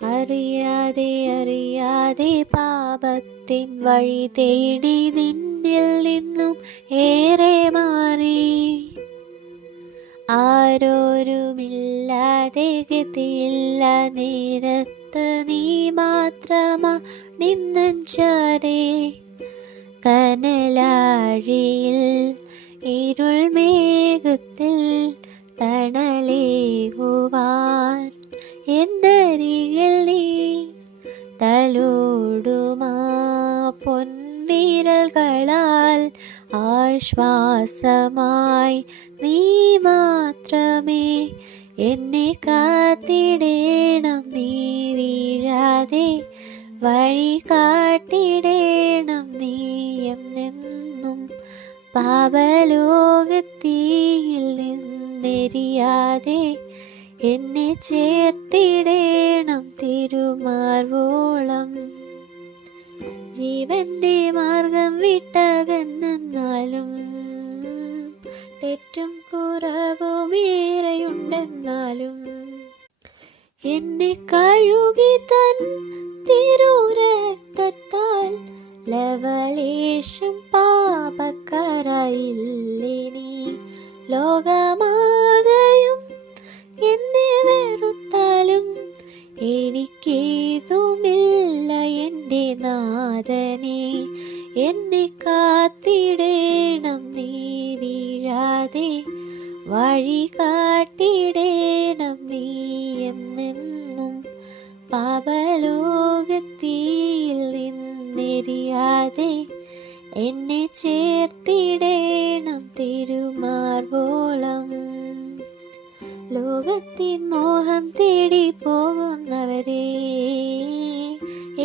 അറിയാതെ അറിയാതെ പാപത്തിൻ വഴി തേടി നിന്നിൽ നിന്നും ഏറെ മാറി. ആരോരുമില്ലാതെ ഗതിയില്ല നേരത്ത് നീ മാത്രമാ നിന്നഞ്ചാരേ. കനലാഴിയിൽ ഇരുൾ മേഘത്തിൽ തണലേകുവാൻ എന്നരികിൽ നീ തലോടുമാ പൊൻവിരൽകളാൽ ആശ്വാസമായി നീ മാത്രമേ എന്നെ കാത്തിടേണം. നീ വീഴാതെ വഴി കാട്ടിടേണം നീ എന്നെന്നും. പാപലോകത്തീയിൽ നിന്നെരിയാതെ എന്നെ ചേർത്തിടേണം തിരുമാർവോളം. ജീവന്റെ മാർഗം വിട്ടകന്നാലും തെറ്റും കുറവുമേറെയുണ്ടെന്നാലും എന്നെ കഴുകി തൻ തിരുരക്തത്താൽ ലവലേശം പാപക്കറയില്ലിനി. ലോകമാകയും എന്നെ വെറുത്താലും എനിക്കേതുമില്ല എൻ്റെ നാഥനെ. എന്നെ കാത്തിടേണം നീ വീഴാതെ വഴി കാട്ടിടേണം നീ എന്നെന്നും. പാപലോകത്തീയിൽ നിന്നെരിയാതെ എന്നെ ചേർത്തിടേണം തിരുമാർവോളം. ലോകത്തിൻ മോഹം തേടി പോകുന്നവരെ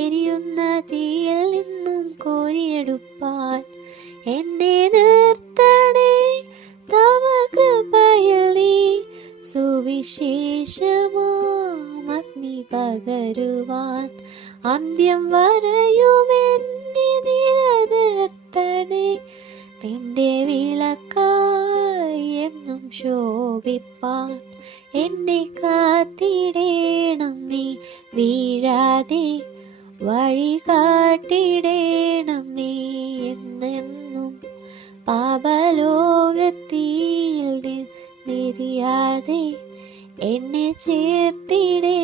എരിയുന്ന തീയിൽ നിന്നും കോരിയെടുപ്പാൻ എന്നെ നിർത്തണേ തവ കൃപയിൽ നീ. സുവിശേഷമാം അഗ്നി പകരുവാൻ അന്ത്യം വരെയുമെന്നെ നിലനിർത്തണേ. നിന്റെ വിളക്കായി എന്നും ശോഭിപ്പാൻ എന്നെ കാത്തിടേണം നീ വീഴാതെ വഴി കാട്ടിടേണം നീ എന്നെന്നും. പാപലോകത്തീയിൽ നിന്നിരിയാതെ എന്നെ ചേർത്തിടേ